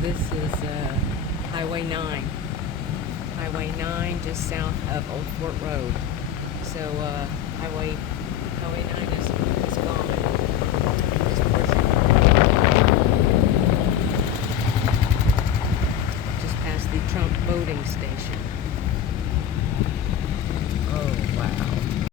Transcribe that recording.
this is Highway 9. Highway 9 just south of Old Fort Road. So Highway 9 is gone. This portion just past the Trump voting station.